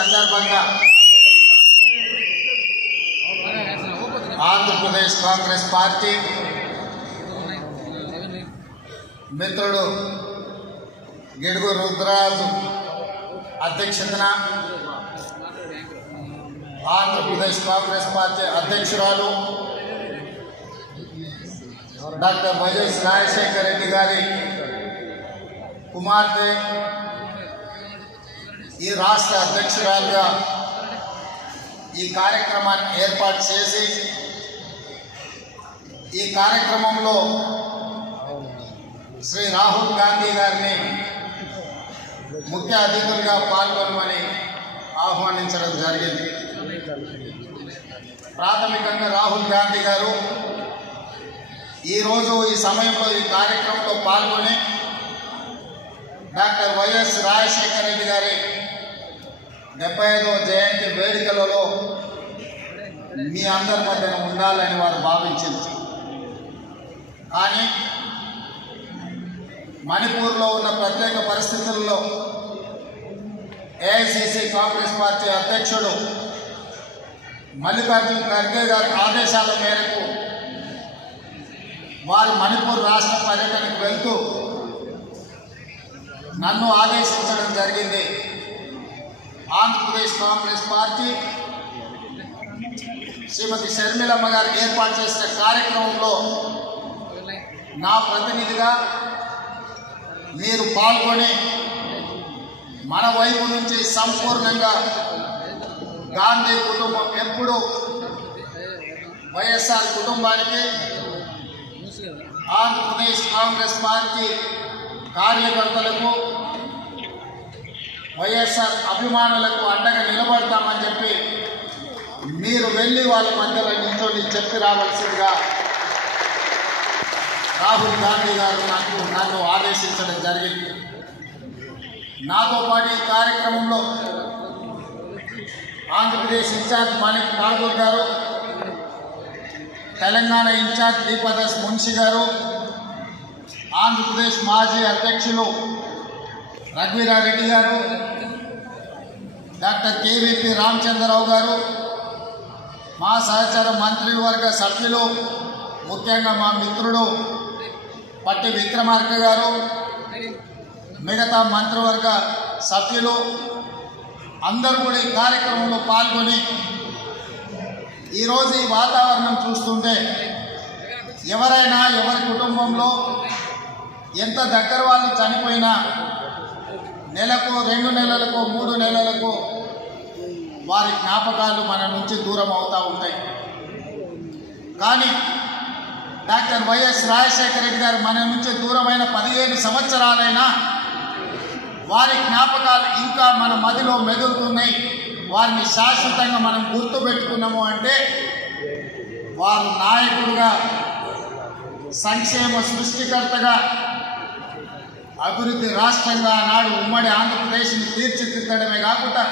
సందర్భంగా ఆంధ్రప్రదేశ్ కాంగ్రెస్ పార్టీ మిత్రుడు గిడుగు రుద్రరాజు అధ్యక్షతన ఆంధ్రప్రదేశ్ కాంగ్రెస్ పార్టీ అధ్యక్షురాలు డాక్టర్ వైఎస్ రాజశేఖర రెడ్డి గారి కుమార్తె ఈ రాష్ట్ర అధ్యక్షురాలుగా ఈ కార్యక్రమాన్ని ఏర్పాటు చేసి ఈ కార్యక్రమంలో శ్రీ రాహుల్ గాంధీ గారిని ముఖ్య అతిథులుగా పాల్గొనమని ఆహ్వానించడం జరిగింది. ప్రాథమికంగా రాహుల్ గాంధీ గారు ఈరోజు ఈ సమయంలో ఈ కార్యక్రమంలో పాల్గొని డాక్టర్ వైఎస్ రాజశేఖర రెడ్డి గారి 75వ జయంతి వేడుకలలో మీ అందరి మధ్యన ఉండాలని వారు భావించింది. కానీ మణిపూర్లో ఉన్న ప్రత్యేక పరిస్థితుల్లో ఏఐసిసి కాంగ్రెస్ పార్టీ అధ్యక్షుడు మల్లికార్జున ఖర్గే గారి ఆదేశాల మేరకు వారు మణిపూర్ రాష్ట్ర పర్యటనకు వెళ్తూ నన్ను ఆదేశించడం జరిగింది. ఆంధ్రప్రదేశ్ కాంగ్రెస్ పార్టీ శ్రీమతి షర్మిలమ్మ గారు ఏర్పాటు చేసిన కార్యక్రమంలో నా ప్రతినిధిగా మీరు పాల్గొని మన వైపు నుంచి సంపూర్ణంగా గాంధీ కుటుంబం ఎప్పుడు వైఎస్ఆర్ కుటుంబానికి ఆంధ్రప్రదేశ్ కాంగ్రెస్ పార్టీ కార్యకర్తలకు వైఎస్ఆర్ అభిమానులకు అండగా నిలబడతామని చెప్పి మీరు వెళ్ళి వాళ్ళ మధ్యలో నిల్చొని చెప్పి రావాల్సిందిగా రాహుల్ గాంధీ గారు నన్ను ఆదేశించడం జరిగింది. నాతో పాటు ఈ కార్యక్రమంలో ఆంధ్రప్రదేశ్ ఇన్ఛార్జ్ మాణిక్ ఠాగూర్ గారు, తెలంగాణ ఇన్ఛార్జ్ దీపదాస్ మున్షి గారు, ఆంధ్రప్రదేశ్ మాజీ అధ్యక్షులు రఘువీరారెడ్డి గారు, డాక్టర్ కేవీపీ రామచంద్రరావు గారు, మా సహచర మంత్రివర్గ సభ్యులు, ముఖ్యంగా మా మిత్రుడు పట్టి విక్రమార్క గారు, మిగతా మంత్రివర్గ సభ్యులు అందరూ కూడా ఈ కార్యక్రమంలో పాల్గొని ఈరోజు ఈ వాతావరణం చూస్తుంటే ఎవరైనా ఎవరి కుటుంబంలో ఎంత దగ్గర వాళ్ళు చనిపోయినా నెలకు 2 నెలలకు 3 నెలలకు వారి జ్ఞాపకాలు మన నుంచి దూరం అవుతూ ఉంటాయి. కానీ డాక్టర్ వైఎస్ రాజశేఖర రెడ్డి గారు మన నుంచి దూరమైన 15 సంవత్సరాలైనా వారి జ్ఞాపకాలు ఇంకా మన మదిలో మెదులుతున్నాయి. వారిని శాశ్వతంగా మనం గుర్తుపెట్టుకున్నాము అంటే వారు నాయకుడుగా, సంక్షేమ సృష్టికర్తగా, అభివృద్ధి రాష్ట్రంగా నాడు ఉమ్మడి ఆంధ్రప్రదేశ్ని తీర్చిదిద్దడమే కాకుండా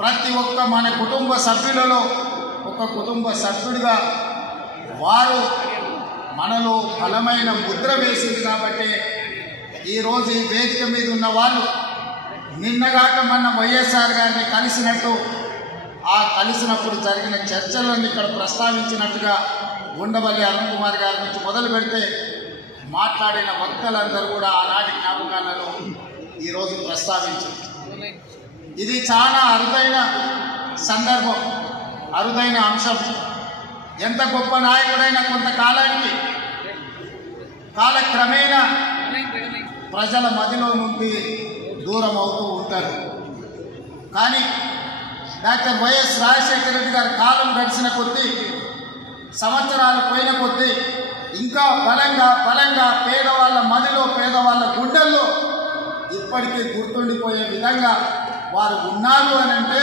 ప్రతి ఒక్క మన కుటుంబ సభ్యులలో ఒక కుటుంబ సభ్యుడిగా వారు మనలో బలమైన ముద్ర వేసింది. కాబట్టి ఈరోజు ఈ వేదిక మీద ఉన్న వాళ్ళు నిన్నగాక మన వైఎస్ఆర్ గారిని కలిసినట్టు, ఆ కలిసినప్పుడు జరిగిన చర్చలను ఇక్కడ ప్రస్తావించినట్టుగా ఉండవల్లి అరుణ్ కుమార్ గారి నుంచి మొదలు పెడితే మాట్లాడిన వక్తలందరూ కూడా ఆనాటి జ్ఞాపకాలను ఈరోజు ప్రస్తావించారు. ఇది చాలా అరుదైన సందర్భం, అరుదైన అంశం. ఎంత గొప్ప నాయకుడైనా కొంతకాలానికి కాలక్రమేణా ప్రజల మదిలో నుండి దూరం అవుతూ ఉంటారు. కానీ డాక్టర్ వైఎస్ రాజశేఖర రెడ్డి గారి కాలం గడిచిన కొద్దీ, సంవత్సరాలు పోయిన కొద్దీ ఇంకా బలంగా పేదవాళ్ళ మదిలో, పేదవాళ్ళ గుండెల్లో ఇప్పటికీ గుర్తుండిపోయే విధంగా వారు ఉన్నారు అని అంటే,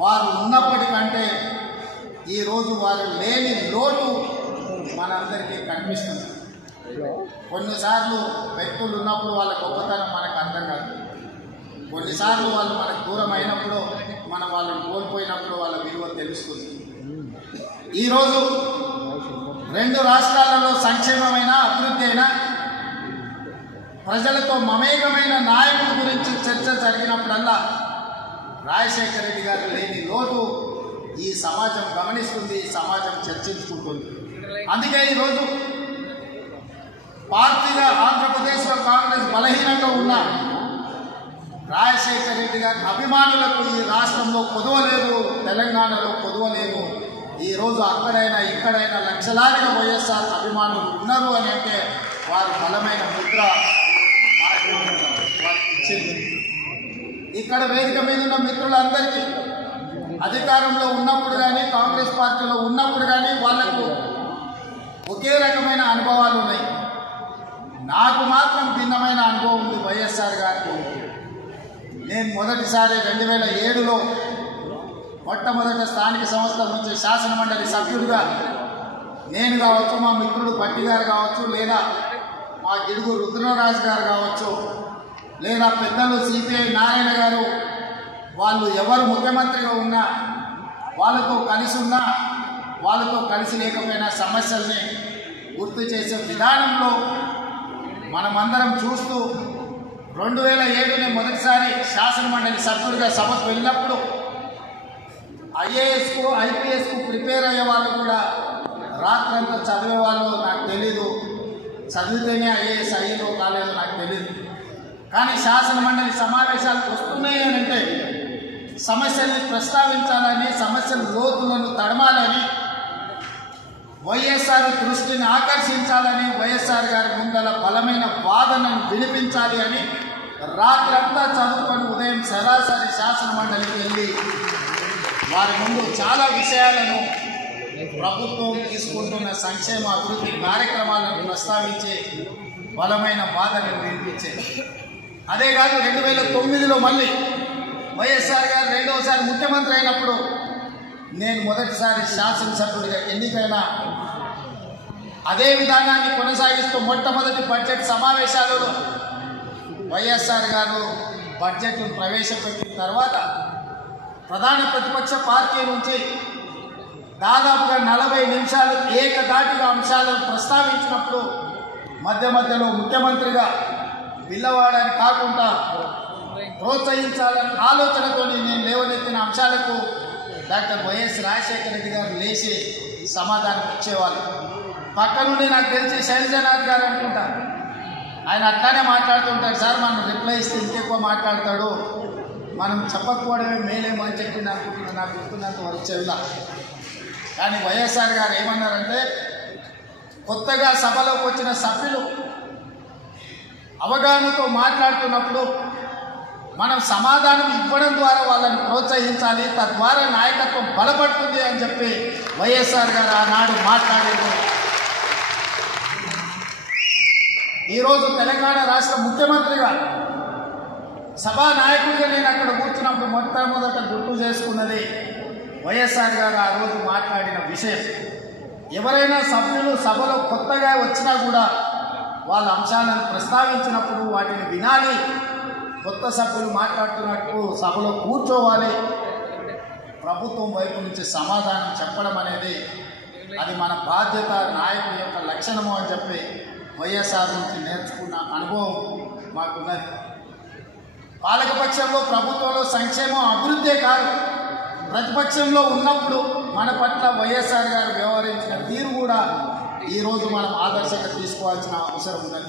వారు ఉన్నప్పటికంటే ఈరోజు వారు లేని లోటు మనందరికీ కనిపిస్తుంది. కొన్నిసార్లు వ్యక్తులు ఉన్నప్పుడు వాళ్ళ గొప్పతనం మనకు అర్థం కాదు. కొన్నిసార్లు వాళ్ళు మనకు దూరం అయినప్పుడు, మనం వాళ్ళని కోల్పోయినప్పుడు వాళ్ళ విలువ తెలుస్తుంది. ఈరోజు 2 రాష్ట్రాలలో సంక్షేమమైన, అభివృద్ధి అయినా ప్రజలతో మమేకమైన నాయకుడి గురించి చర్చ జరిగినప్పుడల్లా రాజశేఖర రెడ్డి గారు లేని లోటు ఈ సమాజం గమనిస్తుంది, ఈ సమాజం చర్చించుకుంటుంది. అందుకే ఈరోజు పార్టీగా ఆంధ్రప్రదేశ్లో కాంగ్రెస్ బలహీనంగా ఉన్న రాజశేఖర రెడ్డి గారి అభిమానులకు ఈ రాష్ట్రంలో కొదవలేదు, తెలంగాణలో కొదవలేదు. ఈరోజు అక్కడైనా ఇక్కడైనా లక్షలాదిగా వైఎస్ఆర్ అభిమానులు ఉన్నారు అని అంటే వారు బలమైన ముద్ర ఇచ్చింది. ఇక్కడ వేదిక మీద ఉన్న మిత్రులందరికీ అధికారంలో ఉన్నప్పుడు కానీ కాంగ్రెస్ పార్టీలో ఉన్నప్పుడు కానీ వాళ్లకు ఒకే రకమైన అనుభవాలు ఉన్నాయి. నాకు మాత్రం భిన్నమైన అనుభవం ఉంది వైఎస్ఆర్ గారికి. నేను మొదటిసారి 2007లో మొట్టమొదట స్థానిక సంస్థల నుంచి శాసనమండలి సభ్యుడిగా నేను కావచ్చు, మా మిత్రుడు భట్టి గారు కావచ్చు, లేదా మా గిడుగు రుద్రరాజు గారు కావచ్చు, లేదా పెద్దలు సిపిఐ నారాయణ గారు, వాళ్ళు ఎవరు ముఖ్యమంత్రిగా ఉన్నా వాళ్ళతో కలిసి ఉన్నా వాళ్ళతో కలిసి లేకపోయినా సమస్యల్ని గుర్తు చేసే విధానంలో మనమందరం చూస్తూ 2007 మొదటిసారి శాసనమండలి సభ్యుడిగా సభకు వెళ్ళినప్పుడు ఐఏఎస్కు ఐపీఎస్కు ప్రిపేర్ అయ్యే వాళ్ళు కూడా రాత్రంతా చదివే వాళ్ళు నాకు తెలీదు, చదివితేనే ఐఏఎస్ అయ్యేదో కాలేదో నాకు తెలీదు. కానీ శాసనమండలి సమావేశాలకు వస్తున్నాయి అని అంటే సమస్యల్ని ప్రస్తావించాలని, సమస్యల లోతులను తడమాలని, వైఎస్ఆర్ దృష్టిని ఆకర్షించాలని, వైఎస్ఆర్ గారి ముందల బలమైన వాదనను వినిపించాలి అని రాత్రంతా చదువుకొని ఉదయం సరాసరి శాసనమండలికి వెళ్ళి వారి ముందు చాలా విషయాలను ప్రభుత్వం తీసుకుంటున్న సంక్షేమ అభివృద్ధి కార్యక్రమాలను ప్రస్తావించి బలమైన వాదనను వినిపించేది. అదే కాదు 2009లో మళ్ళీ వైఎస్ఆర్ గారు రెండవసారి ముఖ్యమంత్రి అయినప్పుడు నేను మొదటిసారి శాసనసభ్యుడిగా ఎన్నికైన అదే విధానాన్ని కొనసాగిస్తూ మొట్టమొదటి బడ్జెట్ సమావేశాలలో వైఎస్ఆర్ గారు బడ్జెట్ను ప్రవేశపెట్టిన తర్వాత ప్రధాన ప్రతిపక్ష పార్టీ నుంచి దాదాపుగా 40 నిమిషాలు ఏకధాటిగా అంశాలను ప్రస్తావించినప్పుడు మధ్య మధ్యలో ముఖ్యమంత్రిగా పిల్లవాడని కాకుండా ప్రోత్సహించాలన్న ఆలోచనతో నేను లేవనెత్తిన అంశాలకు డాక్టర్ వైఎస్ రాజశేఖర రెడ్డి గారు లేచి సమాధానం ఇచ్చేవాళ్ళు. పక్క నుండి నాకు తెలిసి శైలజనాథ్ గారు అనుకుంటారు, ఆయన అట్లానే మాట్లాడుతుంటారు. సార్ మనం రిప్లై ఇస్తే ఇంకెక్కువ మాట్లాడతాడు, మనం చెప్పకపోవడమే మేలేమో అని చెప్పి అనుకుంటున్నాను, నాకు గుర్తున్నంత వరకు చెవిలా. కానీ వైఎస్ఆర్ గారు ఏమన్నారంటే, కొత్తగా సభలోకి వచ్చిన సభ్యులు అవగాహనతో మాట్లాడుతున్నప్పుడు మనం సమాధానం ఇవ్వడం ద్వారా వాళ్ళని ప్రోత్సహించాలి, తద్వారా నాయకత్వం బలపడుతుంది అని చెప్పి వైఎస్ఆర్ గారు ఆనాడు మాట్లాడారు. ఈరోజు తెలంగాణ రాష్ట్ర ముఖ్యమంత్రిగా సభా నాయకుడిగా నేను అక్కడ కూర్చున్నప్పుడు మొట్టమొదట గుర్తు చేసుకున్నది వైఎస్ఆర్ గారు ఆ రోజు మాట్లాడిన విషయం. ఎవరైనా సభ్యులు సభలో కొత్తగా వచ్చినా కూడా వాళ్ళ అంశాలను ప్రస్తావించినప్పుడు వాటిని వినాలి, కొత్త సభ్యులు మాట్లాడుతున్నట్టు సభలో కూర్చోవాలి, ప్రభుత్వం వైపు నుంచి సమాధానం చెప్పడం అనేది అది మన బాధ్యత, నాయకుడి యొక్క లక్షణము అని చెప్పి వైఎస్ఆర్ నుంచి నేర్చుకున్న అనుభవం మాకున్నది. పాలకపక్షంలో ప్రభుత్వంలో సంక్షేమం అభివృద్ధే కాదు, ప్రతిపక్షంలో ఉన్నప్పుడు మన పట్ల వైఎస్ఆర్ గారు వ్యవహరించిన తీరు కూడా ఈరోజు మనం ఆదర్శంగా తీసుకోవాల్సిన అవసరం ఉన్నది.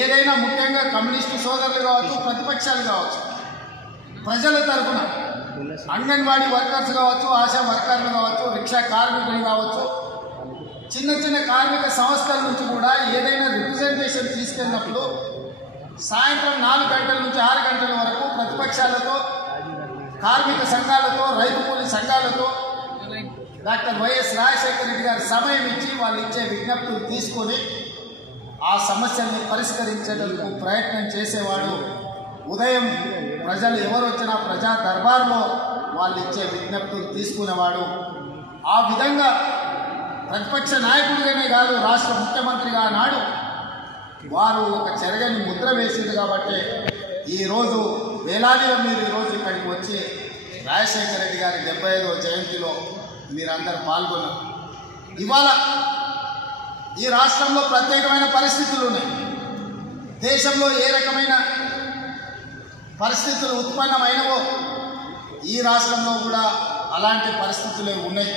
ఏదైనా ముఖ్యంగా కమ్యూనిస్టు సోదరులు కావచ్చు, ప్రతిపక్షాలు కావచ్చు, ప్రజల తరఫున అంగన్వాడీ వర్కర్స్ కావచ్చు, ఆశా వర్కర్లు కావచ్చు, రిక్షా కార్మికులు కావచ్చు, చిన్న చిన్న కార్మిక సంస్థల నుంచి కూడా ఏదైనా రిప్రజెంటేషన్ తీసుకెళ్ళినప్పుడు సాయంత్రం 4 గంటల నుంచి 6 గంటల వరకు ప్రతిపక్షాలతో, కార్మిక సంఘాలతో, రైతు కూలీ సంఘాలతో డాక్టర్ వైఎస్ రాజశేఖర రెడ్డి గారు సమయం ఇచ్చి వాళ్ళు ఇచ్చే విజ్ఞప్తులు తీసుకొని ఆ సమస్యల్ని పరిష్కరించేందుకు ప్రయత్నం చేసేవాడు. ఉదయం ప్రజలు ఎవరు వచ్చినా ప్రజా దర్బార్లో వాళ్ళు ఇచ్చే విజ్ఞప్తులు తీసుకునేవాడు. ఆ విధంగా ప్రతిపక్ష నాయకుడిగానే కాదు, రాష్ట్ర ముఖ్యమంత్రిగా నాడు వారు ఒక చెరగని ముద్ర వేసింది. కాబట్టి ఈరోజు వేలాదిగా మీరు ఈరోజు ఇక్కడికి వచ్చి రాజశేఖర రెడ్డి గారి 75వ జయంతిలో మీరందరూ పాల్గొన్నారు. ఇవాళ ఈ రాష్ట్రంలో ప్రత్యేకమైన పరిస్థితులు ఉన్నాయి. దేశంలో ఏ రకమైన పరిస్థితులు ఉత్పన్నమైనవో ఈ రాష్ట్రంలో కూడా అలాంటి పరిస్థితులే ఉన్నాయి.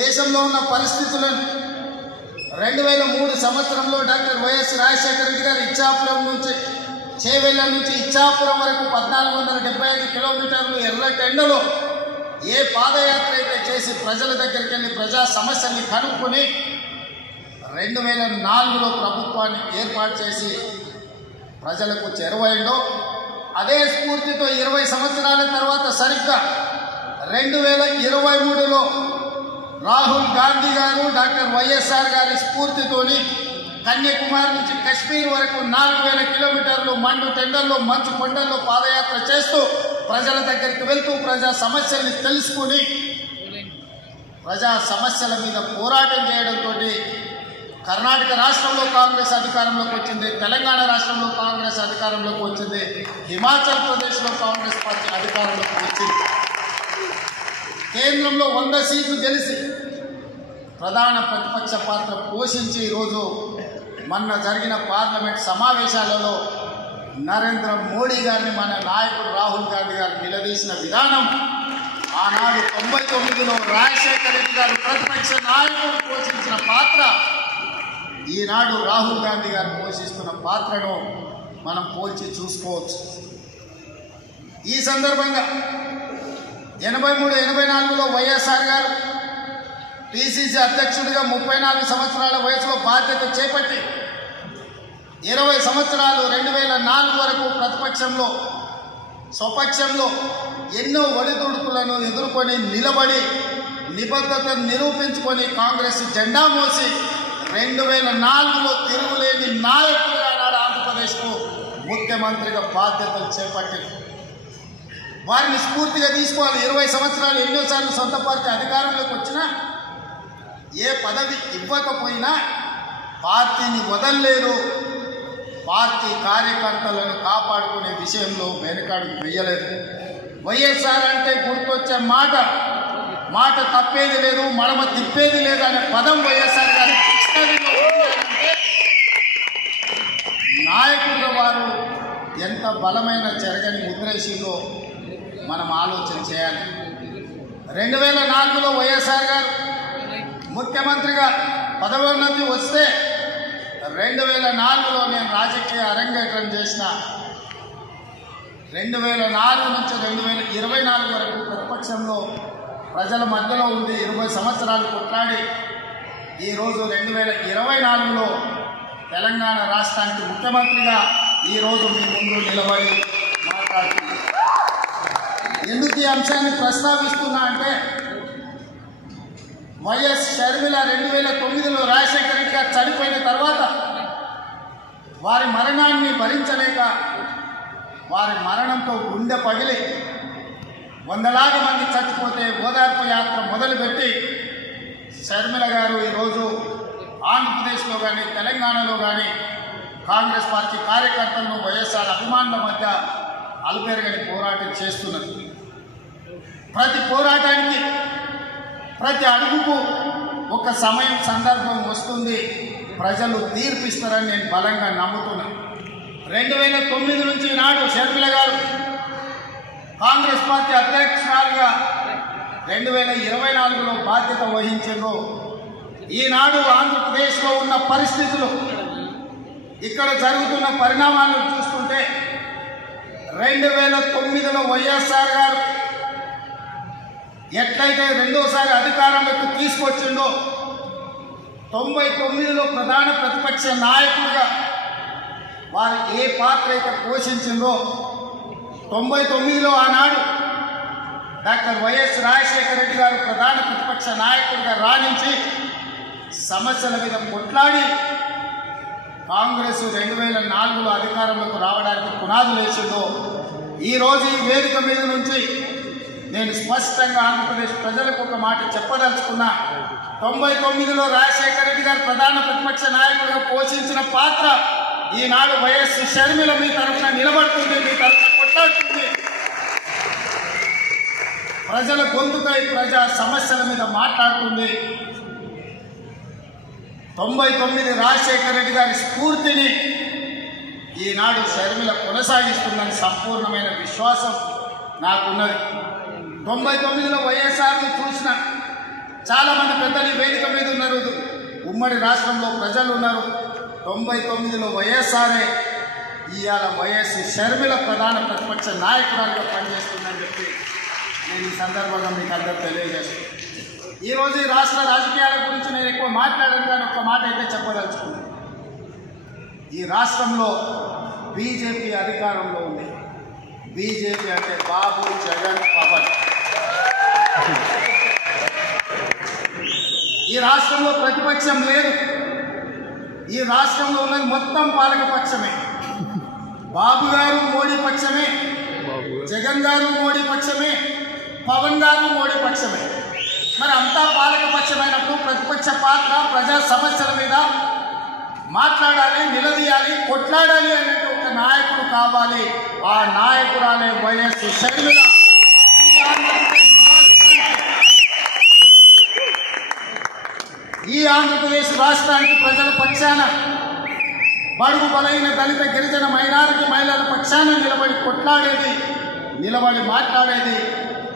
దేశంలో ఉన్న పరిస్థితులను 2003 సంవత్సరంలో డాక్టర్ వైఎస్ రాజశేఖర రెడ్డి గారు ఇచ్చాపురం నుంచి చేవెళ్ళ నుంచి ఇచ్చాపురం వరకు 1475 కిలోమీటర్లు ఎర్రటెండలో ఏ పాదయాత్ర అయితే చేసి ప్రజల దగ్గరికి వెళ్ళి ప్రజా సమస్యల్ని కనుక్కొని 2004లో ప్రభుత్వాన్ని ఏర్పాటు చేసి ప్రజలకు చేరువైందో అదే స్ఫూర్తితో 20 సంవత్సరాల తర్వాత సరిగ్గా 2023లో రాహుల్ గాంధీ గారు డాక్టర్ వైఎస్ఆర్ గారి స్ఫూర్తితోని కన్యాకుమారి నుంచి కశ్మీర్ వరకు 4000 కిలోమీటర్లు మండు టెండర్లో మంచు కొండల్లో పాదయాత్ర చేస్తూ ప్రజల దగ్గరికి వెళ్తూ ప్రజా సమస్యల్ని తెలుసుకుని ప్రజా సమస్యల మీద పోరాటం చేయడంతో కర్ణాటక రాష్ట్రంలో కాంగ్రెస్ అధికారంలోకి వచ్చింది, తెలంగాణ రాష్ట్రంలో కాంగ్రెస్ అధికారంలోకి వచ్చింది, హిమాచల్ ప్రదేశ్లో కాంగ్రెస్ పార్టీ అధికారంలోకి వచ్చింది. కేంద్రంలో 100 సీట్లు గెలిచి ప్రధాన ప్రతిపక్ష పాత్ర పోషించి ఈరోజు మొన్న జరిగిన పార్లమెంట్ సమావేశాలలో నరేంద్ర మోడీ గారిని మన నాయకుడు రాహుల్ గాంధీ గారు నిలదీసిన విధానం ఆనాడు 99లో రాజశేఖర రెడ్డి గారు ప్రతిపక్ష నాయకుడు పోషించిన పాత్ర ఈనాడు రాహుల్ గాంధీ గారు పోషిస్తున్న పాత్రను మనం పోల్చి చూసుకోవచ్చు. ఈ సందర్భంగా 83-84లో వైఎస్ఆర్ గారు పిసిసి అధ్యక్షుడిగా 34 సంవత్సరాల వయసులో బాధ్యత చేపట్టి 20 సంవత్సరాలు 2004 వరకు ప్రతిపక్షంలో స్వపక్షంలో ఎన్నో ఒడిదుడుకులను ఎదుర్కొని నిలబడి నిబద్ధతను నిరూపించుకొని కాంగ్రెస్ జెండా మోసి 2004లో తిరుగులేని నాయకుడిగా నాడు ఆంధ్రప్రదేశ్కు ముఖ్యమంత్రిగా బాధ్యతలు చేపట్టింది. వారిని స్ఫూర్తిగా తీసుకోవాలి. 20 సంవత్సరాలు ఎన్నోసార్లు సొంత పార్టీ అధికారంలోకి వచ్చినా ఏ పదవి ఇవ్వకపోయినా పార్టీని వదలలేదు, పార్టీ కార్యకర్తలను కాపాడుకునే విషయంలో వెనుకాడుకు వేయలేదు. వైఎస్ఆర్ అంటే గుర్తొచ్చే మాట తప్పేది లేదు, మడమ తిప్పేది లేదు అనే పదం వైఎస్ఆర్ గారి డిక్షనరీలో ఉందంటే నాయకులుగా వారు ఎంత బలమైన చెరగని ముద్రేషిలో మనం ఆలోచన చేయాలి. 2004లో వైఎస్ఆర్ గారు ముఖ్యమంత్రిగా పదవోన్నతి వస్తే 2004లో నేను రాజకీయ అరంగేట్రం చేసిన 2004 నుంచి 2024 వరకు ప్రతిపక్షంలో ప్రజల మధ్యలో ఉండి 20 సంవత్సరాలు కొట్లాడి ఈరోజు 2024లో తెలంగాణ రాష్ట్రానికి ముఖ్యమంత్రిగా ఈరోజు మీ ముందు నిలబడి మాట్లాడుతున్నాను. ఎందుకు ఈ అంశాన్ని ప్రస్తావిస్తున్నా అంటే వైఎస్ షర్మిల 2009లో రాజశేఖర రెడ్డి గారు చనిపోయిన తర్వాత వారి మరణాన్ని భరించలేక వారి మరణంతో గుండె పగిలి వందలాది మంది చచ్చిపోతే ఓదార్పు యాత్ర మొదలుపెట్టి షర్మిల గారు ఈరోజు ఆంధ్రప్రదేశ్లో కానీ తెలంగాణలో కానీ కాంగ్రెస్ పార్టీ కార్యకర్తలను వైఎస్ఆర్ అభిమానుల మధ్య అలుపెరగని పోరాటం చేస్తున్నది. ప్రతి పోరాటానికి ప్రతి అడుగుకు ఒక సమయం సందర్భం వస్తుంది, ప్రజలు తీర్పిస్తారని నేను బలంగా నమ్ముతున్నాను. 2009 నుంచి నాడు షర్మిల గారు కాంగ్రెస్ పార్టీ అధ్యక్షురాలుగా 2024లో బాధ్యత వహించారు. ఈనాడు ఆంధ్రప్రదేశ్లో ఉన్న పరిస్థితులు, ఇక్కడ జరుగుతున్న పరిణామాలను చూస్తుంటే 2009లో వైఎస్ఆర్ గారు ఎట్లయితే రెండోసారి అధికారంలోకి తీసుకొచ్చిండో 99లో ప్రధాన ప్రతిపక్ష నాయకుడిగా వారు ఏ పాత్ర అయితే పోషించిందో 99లో ఆనాడు డాక్టర్ వైఎస్ రాజశేఖర రెడ్డి గారు ప్రధాన ప్రతిపక్ష నాయకుడిగా రాణించి సమస్యల మీద కొట్లాడి కాంగ్రెస్ 2004లో అధికారంలోకి రావడానికి పునాదులు వేసిందో ఈరోజు ఈ వేదిక మీద నుంచి నేను స్పష్టంగా ఆంధ్రప్రదేశ్ ప్రజలకు ఒక మాట చెప్పదలుచుకున్నా. 99లో రాజశేఖర రెడ్డి గారు ప్రధాన ప్రతిపక్ష నాయకుడిగా పోషించిన పాత్ర ఈనాడు వైఎస్ షర్మిల మీ తరఫున నిలబడుతుంది, మీ తరఫున కొట్లాడుతుంది. ప్రజల గొంతుకై ప్రజా సమస్యల మీద మాట్లాడుతుంది. 99 రాజశేఖర రెడ్డి గారి స్ఫూర్తిని ఈనాడు షర్మిల కొనసాగిస్తుందని సంపూర్ణమైన విశ్వాసం నాకున్నది. 99లో వైఎస్ఆర్ని చూసిన చాలామంది పెద్దలు వేదిక మీద ఉన్నారు, ఉమ్మడి రాష్ట్రంలో ప్రజలు ఉన్నారు. 99లో వైఎస్ఆర్ఏ, ఇవాళ వైఎస్ షర్మిల ప్రధాన ప్రతిపక్ష నాయకురాలుగా పనిచేస్తుందని చెప్పి నేను ఈ సందర్భంగా మీకు అందరూ తెలియజేస్తాను. ఈరోజు ఈ రాష్ట్ర రాజకీయాల గురించి నేను ఎక్కువ మాట్లాడను, కానీ ఒక్క మాట అయితే చెప్పదలుచుకున్నాను. ఈ రాష్ట్రంలో బీజేపీ అధికారంలో ఉంది. బీజేపీ అంటే బాబు, జగన్, పవన్. ఈ రాష్ట్రంలో ప్రతిపక్షం లేదు. ఈ రాష్ట్రంలో ఉన్నది మొత్తం పాలకపక్షమే. బాబు గారు మోడీ పక్షమే, జగన్ గారు మోడీ పక్షమే, పవన్ గారు మోడీ పక్షమే. మరి అంతా పాలకపక్షమైనప్పుడు ప్రతిపక్ష పాత్ర ప్రజా సమస్యల మీద మాట్లాడాలి, నిలదీయాలి, కొట్లాడాలి అనేది ఒక నాయకుడు కావాలి. ఆ నాయకురాలే వైఎస్ షర్మిల. ఈ ఆంధ్రప్రదేశ్ రాష్ట్రానికి ప్రజల పక్షాన, బడుగు బలైన దళిత గిరిజన మైనారిటీ మహిళల పక్షాన నిలబడి కొట్లాడేది, నిలబడి మాట్లాడేది,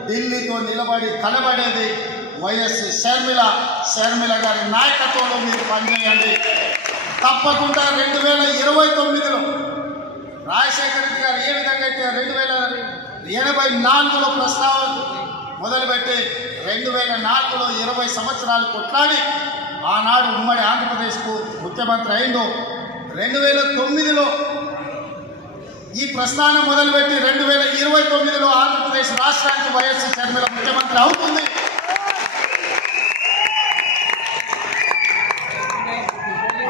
ఢిల్లీతో నిలబడి కలబడేది వైఎస్ షర్మిల. షర్మిల గారి నాయకత్వంలో మీరు పనిచేయండి. తప్పకుండా 2029లో రాజశేఖర రెడ్డి గారు ఏ విధంగా అయితే 1984లో ప్రస్తావన మొదలుపెట్టి 2004లో 20 సంవత్సరాలు కొట్లాడి ఆనాడు ఉమ్మడి ఆంధ్రప్రదేశ్కు ముఖ్యమంత్రి అయిందో, 2009లో ఈ ప్రస్థానం మొదలుపెట్టి 2029లో ఆంధ్రప్రదేశ్ రాష్ట్రానికి వైఎస్ షర్మిల ముఖ్యమంత్రి అవుతుంది.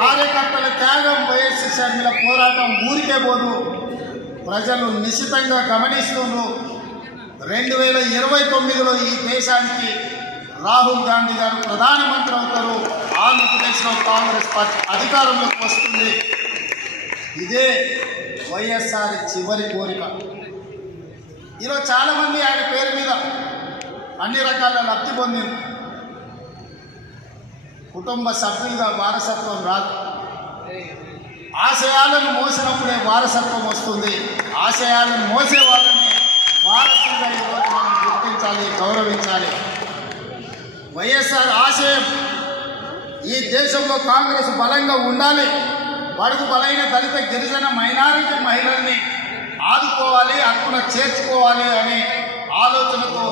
కార్యకర్తల త్యాగం, వైఎస్ షర్మిల పోరాటం ఊరికే పోదు. ప్రజలు నిశ్చితంగా గమనిస్తున్నారు. 2029లో ఈ దేశానికి రాహుల్ గాంధీ గారు ప్రధానమంత్రి అవుతారు. ఆంధ్రప్రదేశ్లో కాంగ్రెస్ పార్టీ అధికారంలోకి వస్తుంది. ఇదే వైఎస్ఆర్ చివరి కోరిక. ఈరోజు చాలామంది ఆయన పేరు మీద అన్ని రకాల లబ్ధి పొందింది. కుటుంబ సభ్యులుగా వారసత్వం రాదు. ఆశయాలను మోసినప్పుడే వారసత్వం వస్తుంది. ఆశయాలను మోసే వాళ్ళని వారసులుగా ఈరోజు మనం గుర్తించాలి, గౌరవించాలి. వైఎస్ఆర్ ఆశయం ఈ దేశంలో కాంగ్రెస్ బలంగా ఉండాలి. బడుగు బలైన దళిత గిరిజన మైనారిటీ మహిళల్ని ఆదుకోవాలి, హక్కున చేర్చుకోవాలి అనే ఆలోచనతో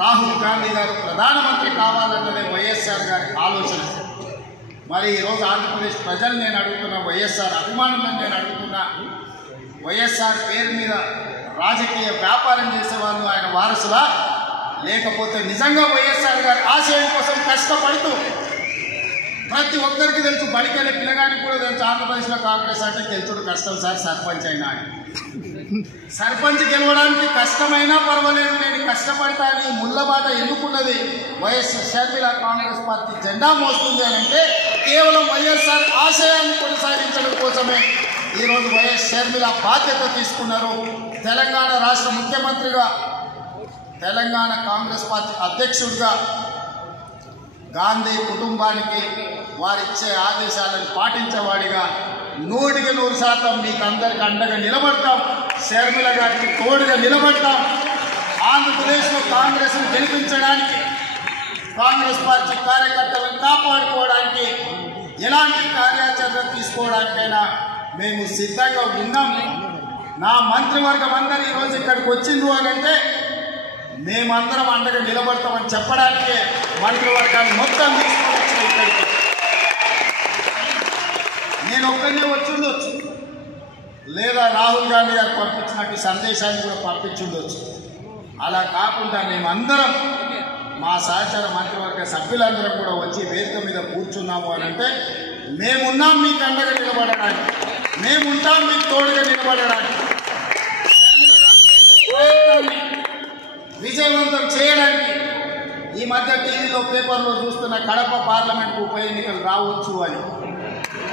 రాహుల్ గాంధీ గారు ప్రధానమంత్రి కావాలన్నదే వైఎస్ఆర్ గారి ఆలోచన. మరి ఈరోజు ఆంధ్రప్రదేశ్ ప్రజలు నేను అడుగుతున్నా, వైఎస్ఆర్ అభిమానులను నేను అడుగుతున్నా, వైఎస్ఆర్ పేరు మీద రాజకీయ వ్యాపారం చేసేవాళ్ళు ఆయన వారసులా, లేకపోతే నిజంగా వైఎస్ఆర్ గారి ఆశయం కోసం కష్టపడుతూ, ప్రతి ఒక్కరికి తెలుసు, బడికెళ్ళే పిల్లగానికి కూడా తెలుసు ఆంధ్రప్రదేశ్లో కాంగ్రెస్ అంటే గెలుచుడు కష్టం సార్, సర్పంచ్ అయినా అని. సర్పంచ్ గెలవడానికి కష్టమైనా పర్వాలేదు, నేను కష్టపడతా అని ముళ్ళబాట ఎందుకున్నది? వైఎస్ షర్మిల కాంగ్రెస్ పార్టీ జెండా మోస్తుంది అని అంటే కేవలం వైఎస్ఆర్ ఆశయాన్ని కొనసాగించడం కోసమే ఈరోజు వైఎస్ షర్మిల బాధ్యత తీసుకున్నారు. తెలంగాణ రాష్ట్ర ముఖ్యమంత్రిగా, తెలంగాణ కాంగ్రెస్ పార్టీ అధ్యక్షుడిగా గాంధీ కుటుంబానికి వారిచ్చే ఆదేశాలను పాటించేవాడిగా 100% మీకు అందరికి అండగా నిలబడతాం. షర్మిల గారికి తోడుగా నిలబడతాం. ఆంధ్రప్రదేశ్లో కాంగ్రెస్ను గెలిపించడానికి, కాంగ్రెస్ పార్టీ కార్యకర్తలను కాపాడుకోవడానికి, ఎలాంటి కార్యాచరణ తీసుకోవడానికైనా మేము సిద్ధంగా ఉన్నాం. నా మంత్రివర్గం అందరూ ఈరోజు ఇక్కడికి వచ్చిండ్రు అని అంటే మేమందరం అండగా నిలబడతామని చెప్పడానికే మంత్రివర్గాన్ని మొత్తం తీసుకొని వచ్చిన ఇక్కడికి. నేను ఒక్కనే వచ్చిండొచ్చు, లేదా రాహుల్ గాంధీ గారు పంపించినట్టు సందేశాన్ని కూడా పంపించుండొచ్చు. అలా కాకుండా మేమందరం, మా సహచర మంత్రివర్గ సభ్యులందరం కూడా వచ్చి వేదిక మీద కూర్చున్నాము అని అంటే మేమున్నాం మీకు అండగా నిలబడడానికి, మేముంటాం మీకు తోడుగా నిలబడడానికి, విజయవంతం చేయడానికి. ఈ మధ్య టీవీలో పేపర్లో చూస్తున్న కడప పార్లమెంట్ ఉప ఎన్నికలు రావచ్చు అని.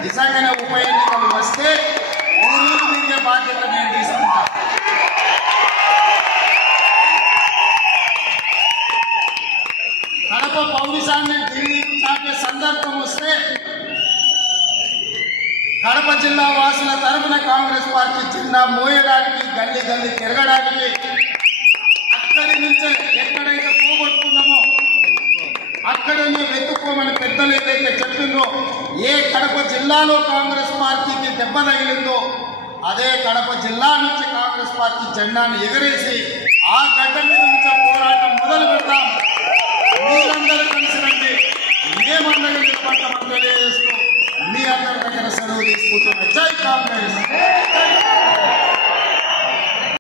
నిజంగానే ఉప ఎన్నికలు వస్తే ఊరు తిరిగే బాధ్యత నేను తీసుకుంటా. కడప పౌరుషాన్ని ఢిల్లీకి చాపే సందర్భం వస్తే కడప జిల్లా వాసుల తరపున కాంగ్రెస్ పార్టీ జెండా మోయడానికి గల్లీ గల్లీ తిరగడానికి అక్కడి నుంచే ఎక్కడైతే పోగొట్టుకున్నామో అక్కడనే వెతుక్కోమని పెద్దలు ఏదైతే చెప్పిందో ఏ కడప జిల్లాలో కాంగ్రెస్ పార్టీకి దెబ్బ తగిలిందో అదే కడప జిల్లా నుంచి కాంగ్రెస్ పార్టీ జెండాను ఎగరేసి ఆ గడ్డ మీద నుంచి పోరాటం మొదలు పెడతాం. మీరందరూ కలిసి రండి. మేమందరం చెప్పమంటే తెలియజేస్తూ మీ అందరి దగ్గర సెలవు తీసుకుంటున్నాం. జై కాంగ్రెస్.